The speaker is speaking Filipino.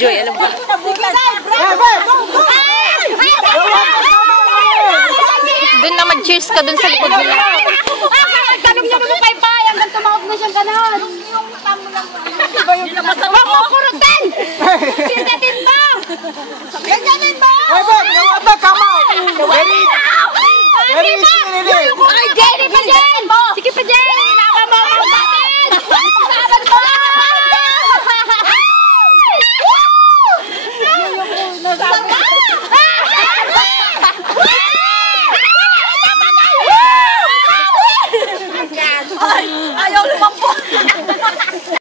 Joy, alam mo. Doon na mag-cheers ka doon sa likod nila. Tanong niya mo paypay, hanggang tumawag na siyang ganahan. Yung tamo lang. Wag mo kurutin! Pinatin mo! Ganyanin mo! Ay, ba? Nawata ka mo! Very easy, Ay, Jenny pa din!